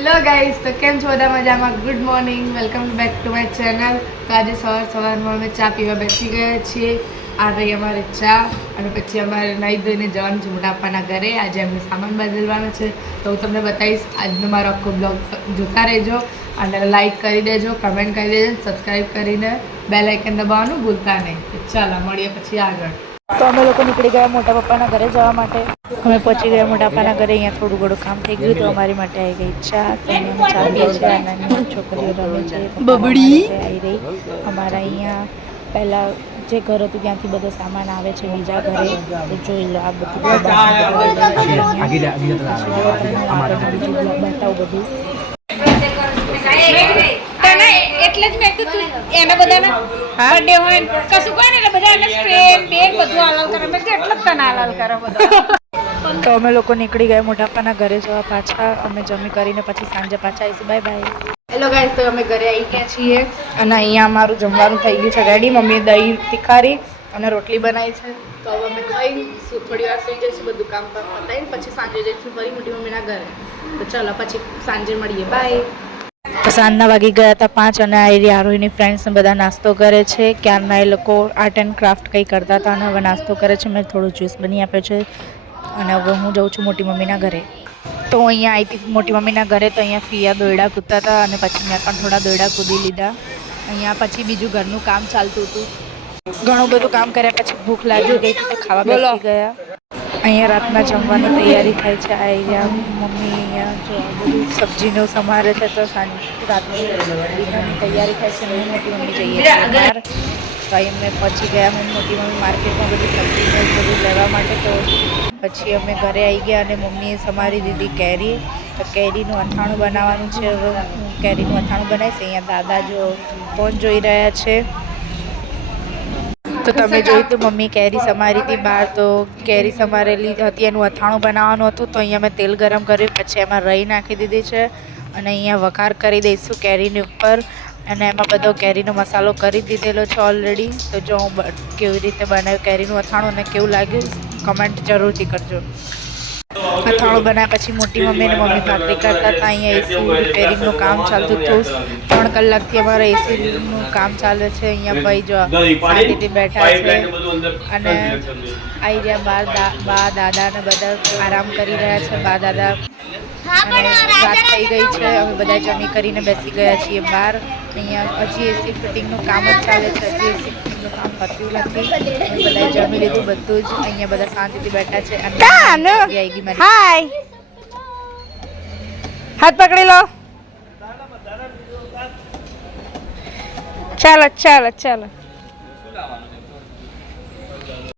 Hello guys, તો કેમ છો બધા મજામાં? Good morning welcome back to my channel તો આજે સવાર સવારમાં અમે ચા પીવા બેસી ગયા છીએ. આ રહી અમારી ચા અને પછી અમારે નાહી ધોઈને જવાનું છે મોટાપાના ઘરે. આજે અમને સામાન બદલવાનો છે. તો હું તમને બતાવીશ, આજનો મારો આખો બ્લોગ જોતા રહેજો અને લાઈક કરી દેજો કમેન્ટ કરી દેજો સબસ્ક્રાઈબ કરીને બે લાઇકન દબાવવાનું ભૂલતા નહીં. ચાલો, મળીએ પછી આગળ. તો અમે લોકો નીકળી ગયા મોટા પપ્પાના ઘરે જવા માટે. અમે પહોંચી ગયા મોટા પપ્પાના ઘરે અહીંયા થોડું ઘણું કામ થઈ ગયું તો અમારી માટે આવી ગઈ ચા તમે ચા પીએ છીએ નાની છોકરીઓ રમે છે બબડી? આવી રહી. અમારા અહીંયા પહેલાં જે ઘર હતું ત્યાંથી બધો સામાન આવે છે બીજા ઘરે. તો જોઈ લો આ બધું બતાવું બધું. એટલે જ મેં કીધું એના બધાને બર્થડે હોય ને. કશું કોઈ ને એટલે બધા એને સ્પ્રે બેગ બધું હાલાલ કરે. મેં કીધું એટલે જ તને હાલાલ કરે બધું. તો અમે લોકો નીકળી ગયા મોટાપાના ઘરે જવા પાછા. અમે જમી કરીને પછી સાંજે પાછા આવીશું. બાય બાય હેલો ગાઈસ તો અમે ઘરે આવી ગયા છીએ અને અહીંયા અમારું જમવાનું થઈ ગયું છે. રેડી મમ્મીએ દહીં તિખારી અને રોટલી બનાવી છે. તો હવે અમે ખાઈ સુ- થોડી વાર સુઈ જઈશું બધું કામ કામ પતાવીને પછી સાંજે જઈશું ફરી મોટી મમ્મીના ઘરે. તો ચલો પછી સાંજે મળીએ. બાય સાંજના વાગી ગયા હતા પાંચ અને આ આરોહીની ફ્રેન્ડ્સ બધા નાસ્તો કરે છે. ક્યારના એ લોકો આર્ટ એન્ડ ક્રાફ્ટ કંઈ કરતા હતા અને હવે નાસ્તો કરે છે. મેં થોડું જ્યુસ બની આપ્યો છે અને હવે હું જાઉં છું મોટી મમ્મીના ઘરે. તો અહીંયા આવી હતી મોટી મમ્મીના ઘરે તો અહીંયા ફિયા દોયડા કૂદતા હતા અને પછી મેં પણ થોડા દોયડા કૂદી લીધા. અહીંયા પછી બીજું ઘરનું કામ ચાલતું હતું. ઘણું બધું કામ કર્યા પછી ભૂખ લાગી ગઈ તો ખાવા બેસી ગયા. અહીંયા રાતના જમવાની તૈયારી થાય છે એરિયા મમ્મી અહીંયા જો સબ્જીનો સમારે છે તો સાંજ રાતની તૈયારી થાય છે હું મોટી મમ્મી જઈએ તો અહીં અમે પહોંચી ગયા હું મોટી મમ્મી માર્કેટમાં બધી સબ્જીને બધું લેવા માટે તો પછી અમે ઘરે આવી ગયા અને મમ્મીએ સમારી દીધી કેરી. તો કેરીનું અથાણું બનાવવાનું છે, હવે હું કેરીનું અથાણું બનાવીશ. અહીંયા દાદા જો ફોન જોઈ રહ્યા છે. તો તમે જોયું તો મમ્મી કેરી સમારી હતી બહાર તો કેરી સમારેલી હતી એનું અથાણું બનાવવાનું હતું તો અહીંયા મેં તેલ ગરમ કર્યું પછી એમાં રહી નાખી દીધી છે અને અહીંયા વઘાર કરી દઈશું કેરીની ઉપર. અને એમાં બધો કેરીનો મસાલો કરી દીધેલો છે ઓલરેડી તો જો હું કેવી રીતે બનાવ્યું કેરીનું અથાણું અને કેવું લાગ્યું કમેન્ટ જરૂરથી કરજો. અથાણું બનાવ્યા પછી મોટી મમ્મી અને મમ્મી ભાખરી કરતા હતા. અહીંયા એસી રિપેરિંગનું કામ ચાલતું હતું. ત્રણ કલાકથી અમારે એસીનું કામ ચાલે છે. અહીંયા ભાઈ જો શાંતિથી બેઠા છે. અને આવી રહ્યા બા બા દાદા ને બધા આરામ કરી રહ્યા છે. બા દાદા રાત થઈ ગઈ છે. અમે બધા જમી કરીને બેસી ગયા છીએ બહાર. અહીંયા હજી એસી ફિટિંગનું કામ જ ચાલે છે. હજી એસી પત્યું નથી અમે જમી લીધું બધું જ. અહીંયા બધા શાંતિથી બેઠા છે અને આવી ગઈ મારી. હાય. હાથ પકડી લો. ચાલો ચાલો ચાલો.